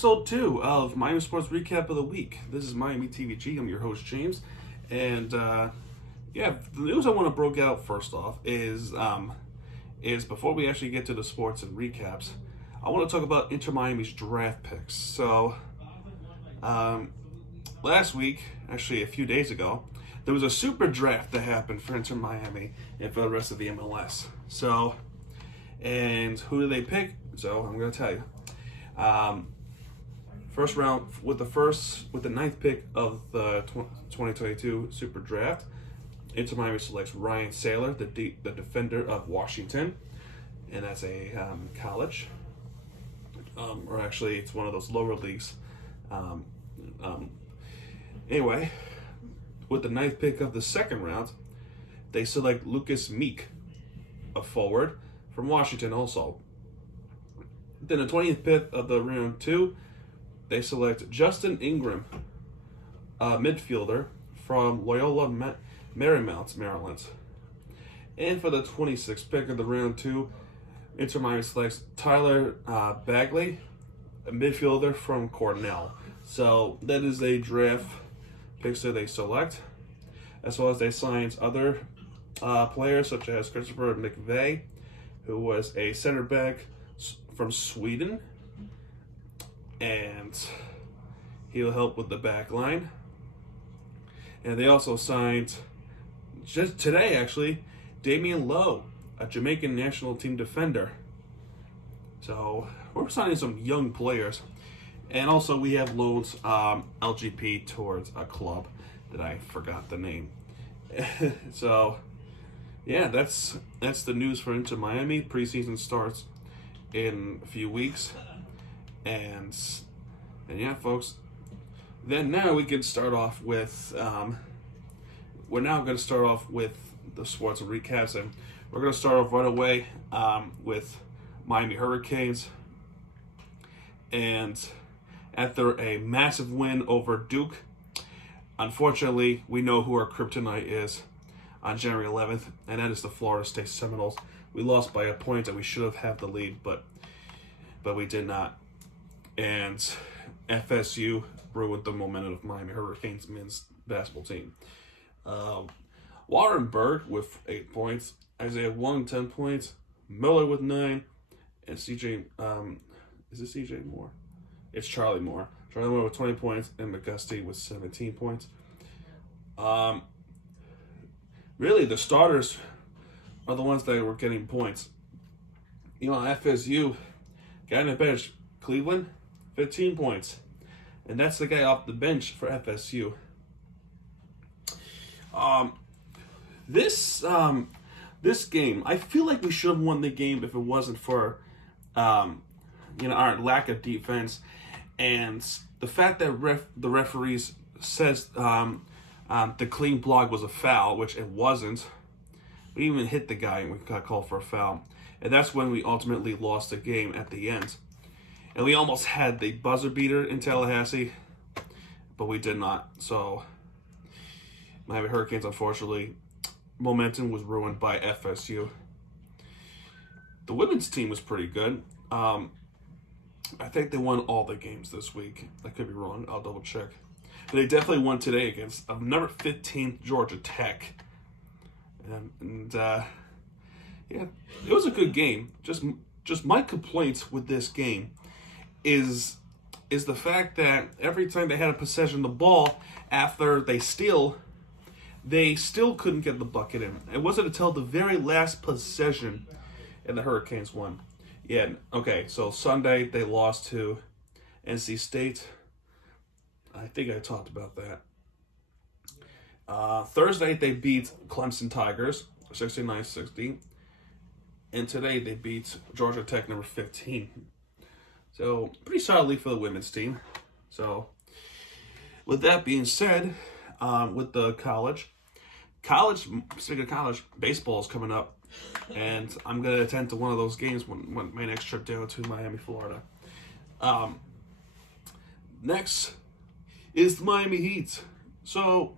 episode 2 of Miami Sports Recap of the Week. This is Miami TVG. I'm your host, James. And, the news I want to break out first off is before we actually get to the sports and recaps, I want to talk about Inter Miami's draft picks. So, last week, actually a few days ago, there was a super draft that happened for Inter Miami and for the rest of the MLS. So, and who did they pick? So, I'm going to tell you. First round with the ninth pick of the 2022 Super Draft, Inter Miami selects Ryan Saylor, the defender of Washington, and that's a college, or actually it's one of those lower leagues. Anyway, with the ninth pick of the second round, they select Lucas Meek, a forward from Washington also. Then the 20th pick of the round 2, they select Justin Ingram, a midfielder from Loyola Marymount, Maryland. And for the 26th pick of the round 2, Inter Miami selects Tyler Bagley, a midfielder from Cornell. So that is a draft picks that they select, as well as they signed other players such as Christopher McVeigh, who was a center back from Sweden, and he'll help with the back line. And they also signed, just today actually, Damian Lowe, a Jamaican national team defender. So we're signing some young players. And also we have loans LGP towards a club that I forgot the name. So yeah, that's the news for Inter Miami. Preseason starts in a few weeks, and yeah, folks. Then now we can start off with we're now going to start off with the sports and recaps, and we're going to start off right away with Miami Hurricanes. And after a massive win over Duke, unfortunately, we know who our kryptonite is on January 11th, and that is the Florida State Seminoles. We lost by a point and we should have had the lead, but we did not. And FSU ruined the momentum of Miami Hurricanes men's basketball team. Warrenberg with 8 points, Isaiah Wong 10 points, Miller with 9, and CJ is it CJ Moore? It's Charlie Moore. Charlie Moore with 20 points, and McGusty with 17 points. Really, the starters are the ones that were getting points. You know, FSU, guy on the bench, Cleveland, 15 points. And that's the guy off the bench for FSU. This game, I feel like we should have won the game if it wasn't for, our lack of defense and the fact that the referees says the clean block was a foul, which it wasn't. We even hit the guy and we got called for a foul. And that's when we ultimately lost the game at the end. And we almost had the buzzer beater in Tallahassee, but we did not. So, Miami Hurricanes, unfortunately, momentum was ruined by FSU. The women's team was pretty good. I think they won all the games this week. I could be wrong. I'll double check. But they definitely won today against number 15 Georgia Tech. And it was a good game. Just my complaints with this game is the fact that every time they had a possession of the ball after they still couldn't get the bucket in. It wasn't until the very last possession and the Hurricanes won. Yeah, okay, so Sunday they lost to NC State. I think I talked about that. Thursday, they beat Clemson Tigers, 69-60. And today, they beat Georgia Tech, number 15. So, pretty solidly for the women's team. So, with that being said, with the speaking of college, baseball is coming up. And I'm going to attend to one of those games when my next trip down to Miami, Florida. Next is the Miami Heat. So,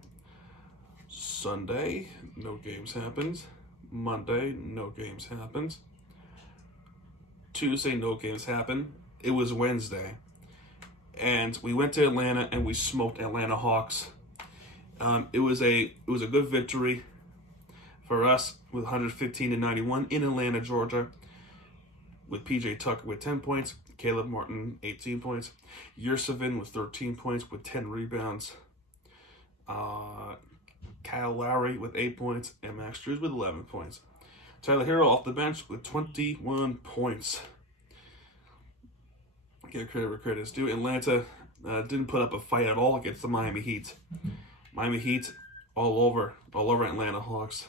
Sunday, no games happened. Monday, no games happened. Tuesday, no games happened. It was Wednesday. and we went to Atlanta and we smoked Atlanta Hawks. It was a good victory for us with 115-91 in Atlanta, Georgia, with PJ Tucker with 10 points, Caleb Martin 18 points, Yurtseven with 13 points with 10 rebounds, Kyle Lowry with 8 points, and Max Strus with 11 points. Tyler Hero off the bench with 21 points. Get credit where credit is due. Atlanta didn't put up a fight at all against the Miami Heat. Miami Heat all over Atlanta Hawks.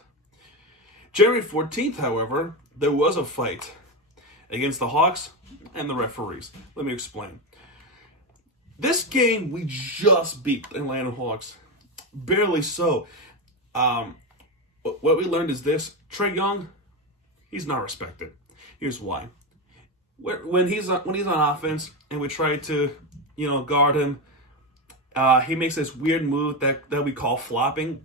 January 14th, however, there was a fight against the Hawks and the referees. Let me explain. This game, we just beat the Atlanta Hawks. Barely so. What we learned is this. Trae Young, he's not respected. Here's why. When he's on offense and we try to, guard him, he makes this weird move that we call flopping.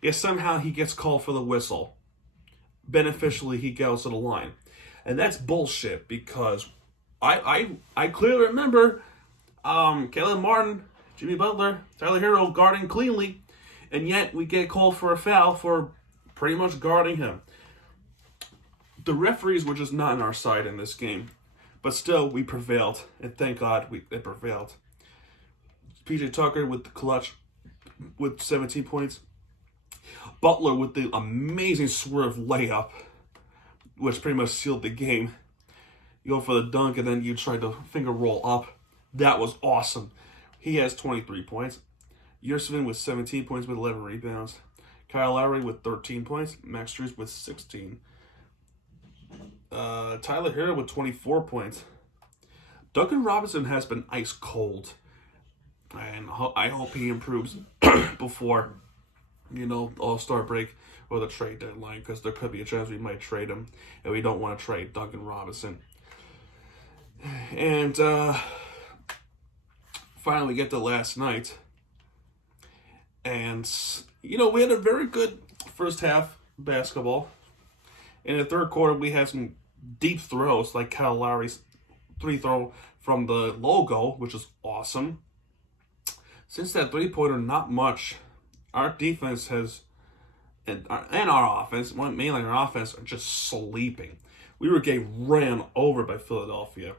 Yet somehow he gets called for the whistle. Beneficially, he goes to the line. And that's bullshit because I clearly remember Caleb Martin, Jimmy Butler, Tyler Hero guarding cleanly, and yet we get called for a foul for pretty much guarding him. The referees were just not on our side in this game. But still, we prevailed, and thank God they prevailed. PJ Tucker with the clutch with 17 points. Butler with the amazing swerve layup, which pretty much sealed the game. You go for the dunk, and then you try to finger roll up. That was awesome. He has 23 points. Yurtseven with 17 points with 11 rebounds. Kyle Lowry with 13 points. Max Strus with 16. Tyler Hero with 24 points. Duncan Robinson has been ice cold, and I hope he improves before All-Star break or the trade deadline, because there could be a chance we might trade him, and we don't want to trade Duncan Robinson. And finally, we get to last night, and we had a very good first half basketball. In the third quarter, we had some deep throws, like Kyle Lowry's 3-throw from the logo, which is awesome. Since that three-pointer, not much. Our defense has, and our offense, mainly our offense, are just sleeping. We were getting ran over by Philadelphia.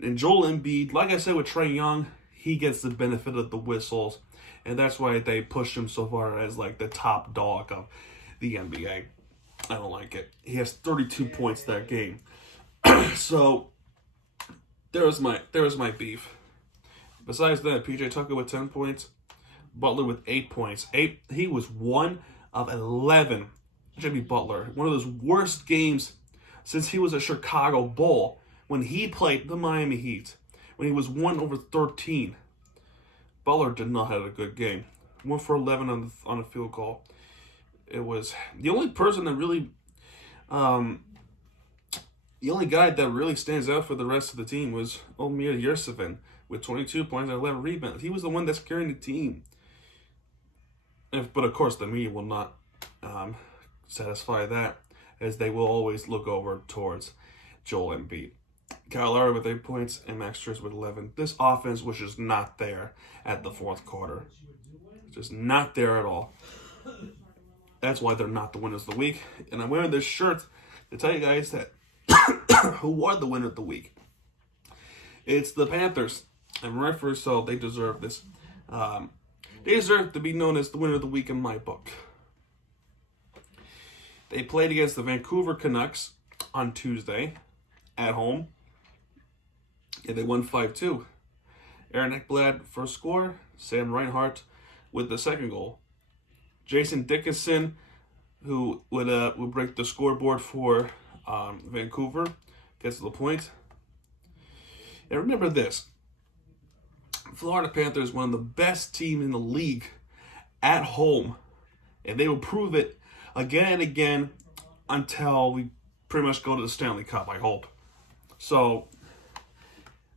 And Joel Embiid, like I said with Trae Young, he gets the benefit of the whistles. And that's why they pushed him so far as like the top dog of the NBA. I don't like it. He has 32 points that game. So there was my beef. Besides that, PJ Tucker with 10 points, Butler with 8 points. He was 1 of 11. Jimmy Butler, one of those worst games since he was a Chicago Bull when he played the Miami Heat, when he was 1 over 13. Butler did not have a good game. 1 for 11 on a field goal. It was the only person that really, the only guy that really stands out for the rest of the team was Omer Yurtseven with 22 points and 11 rebounds. He was the one that's carrying the team. But of course, the media will not satisfy that, as they will always look over towards Joel Embiid. Kyle Lowry with 8 points and Max Strus with 11. This offense was just not there at the fourth quarter. Just not there at all. That's why they're not the winners of the week. And I'm wearing this shirt to tell you guys that who are the winner of the week. It's the Panthers. And rightfully so, they deserve this. They deserve to be known as the winner of the week in my book. They played against the Vancouver Canucks on Tuesday at home. And they won 5-2. Aaron Ekblad first score. Sam Reinhart with the second goal. Jason Dickinson, who would break the scoreboard for Vancouver, gets to the point. And remember this. Florida Panthers, one of the best teams in the league at home. And they will prove it again and again until we pretty much go to the Stanley Cup, I hope. So,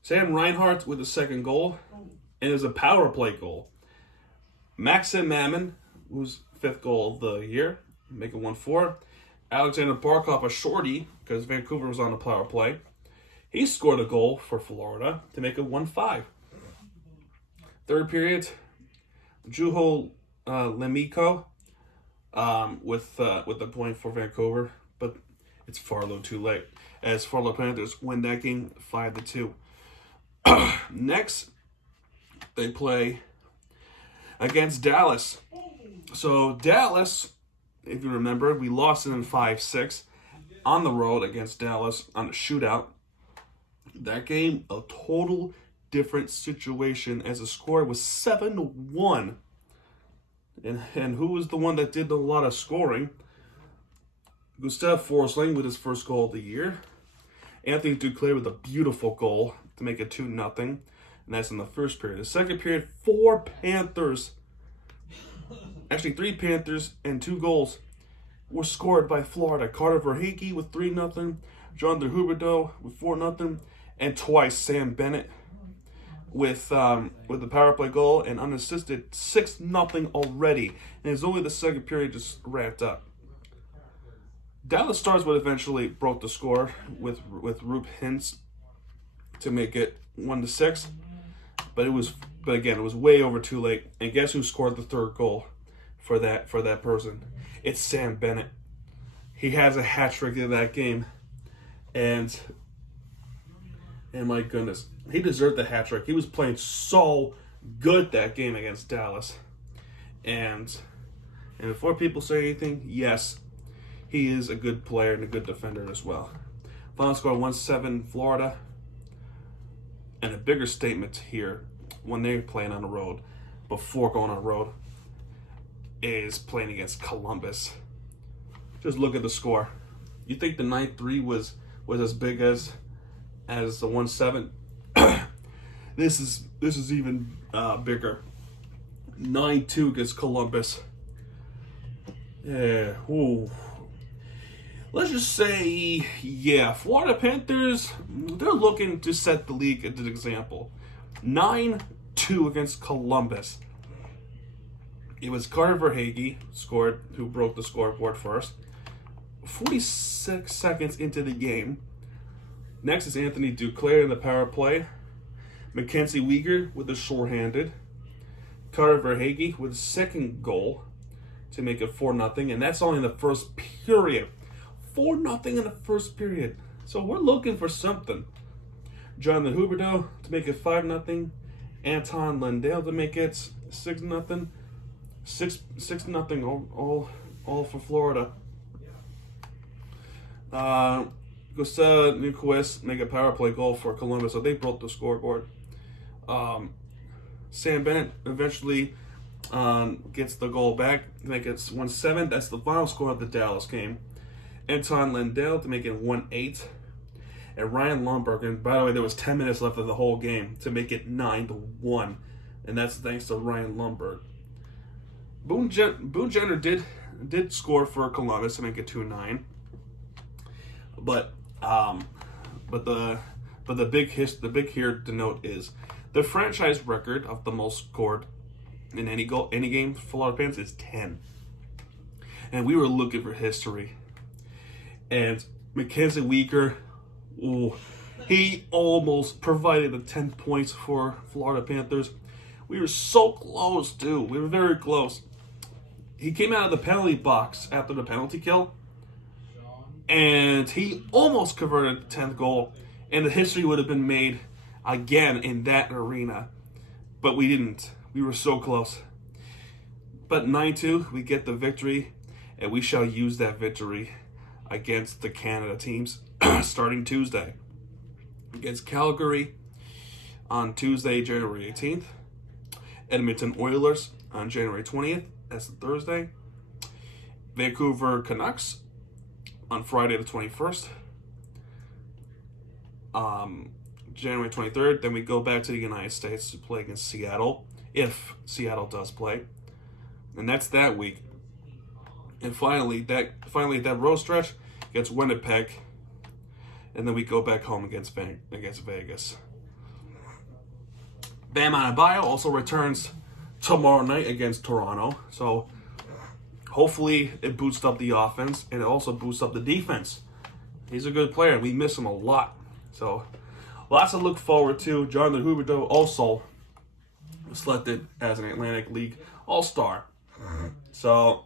Sam Reinhart with the second goal. And it was a power play goal. Maxim Mammon, who's fifth goal of the year, make it 1-4. Alexander Barkov, a shorty, because Vancouver was on the power play. He scored a goal for Florida to make it 1-5. Third period, Juho Lemiko with the point for Vancouver, but it's far low too late. As Florida Panthers win that game 5-2. Next, they play against Dallas. So Dallas, if you remember, we lost it in 5-6 on the road against Dallas on a shootout. That game, a total different situation as the score was 7-1. And who was the one that did a lot of scoring? Gustav Forsling with his first goal of the year. Anthony Duclair with a beautiful goal to make it 2-0. And that's in the first period. The second period, 4 Panthers. Actually, 3 Panthers and 2 goals were scored by Florida. Carter Verhaeghe with 3-0. John Huberdeau with 4-0. And twice Sam Bennett with the power play goal and unassisted 6-0 already. And it's only the second period just wrapped up. Dallas Stars would eventually broke the score with Roop Hintz to make it 1-6. But again it was way over too late. And guess who scored the third goal for that person? It's Sam Bennett. He has a hat trick in that game. And my goodness, he deserved the hat trick. He was playing so good that game against Dallas. And before people say anything, yes, he is a good player and a good defender as well. Final score 1-7 Florida. And a bigger statement here when they're playing on the road, before going on the road, is playing against Columbus. Just look at the score. You think the 9-3 was as big as the 1-7? This is even bigger. 9-2 against Columbus. Yeah. Ooh. Let's just say, yeah, Florida Panthers, they're looking to set the league as an example. 9-2 against Columbus. It was Carter Verhaeghe who broke the scoreboard first. 46 seconds into the game. Next is Anthony Duclair in the power play. Mackenzie Weegar with the shorthanded. Carter Verhaeghe with the second goal to make it 4-0, and that's only in the first period. 4-0 in the first period. So we're looking for something. Jonathan Huberdeau to make it 5-0. Anton Lundell to make it 6-0. 6-0 all for Florida. Gustav Nyquist make a power play goal for Columbus, so they broke the scoreboard. Sam Bennett eventually gets the goal back to make it 1-7. That's the final score of the Dallas game. Anton Lundell to make it 1-8. And Ryan Lundberg, and by the way, there was 10 minutes left of the whole game to make it 9-1. And that's thanks to Ryan Lundberg. Boone Jenner did score for Columbus to make it 2-9. But the big here to note is the franchise record of the most scored in any game for Florida Panthers is 10. And we were looking for history. And Mackenzie Weegar, he almost provided the 10 points for Florida Panthers. We were so close, dude. We were very close. He came out of the penalty box after the penalty kill, and he almost converted the 10th goal, and the history would have been made again in that arena. But we didn't. We were so close. But 9-2, we get the victory, and we shall use that victory against the Canada teams starting Tuesday. Against Calgary on Tuesday, January 18th. Edmonton Oilers on January 20th. That's the Thursday. Vancouver Canucks on Friday the 21st. January 23rd. Then we go back to the United States to play against Seattle, if Seattle does play. And that's that week. And finally that road stretch gets Winnipeg, and then we go back home against Vegas. Bam Adebayo also returns tomorrow night against Toronto, so hopefully it boosts up the offense, and it also boosts up the defense. He's a good player, and we miss him a lot. So lots to look forward to. Jonathan Huberdeau also selected as an Atlantic League All-Star. So,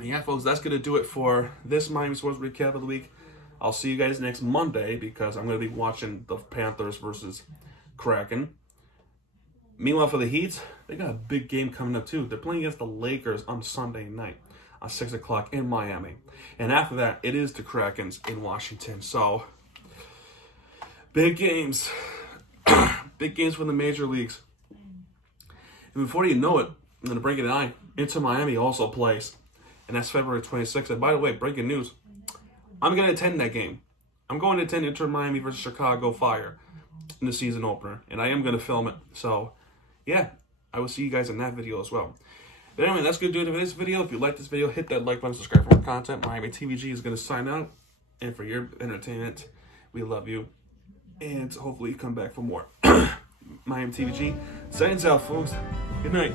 yeah, folks, that's going to do it for this Miami Sports Recap of the Week. I'll see you guys next Monday because I'm going to be watching the Panthers versus Kraken. Meanwhile, for the Heat, they got a big game coming up, too. They're playing against the Lakers on Sunday night at 6 o'clock in Miami. And after that, it is the Krakens in Washington. So, big games. Big games for the major leagues. And before you know it, I'm going to bring it on. Inter Miami also plays. And that's February 26th. And by the way, breaking news, I'm going to attend that game. I'm going to attend Inter Miami versus Chicago Fire in the season opener. And I am going to film it. So, yeah, I will see you guys in that video as well. But anyway, that's going to do it for this video. If you like this video, hit that like button, subscribe for more content. Miami TVG is going to sign out. And for your entertainment, we love you. And hopefully you come back for more. Miami TVG signs out, folks. Good night.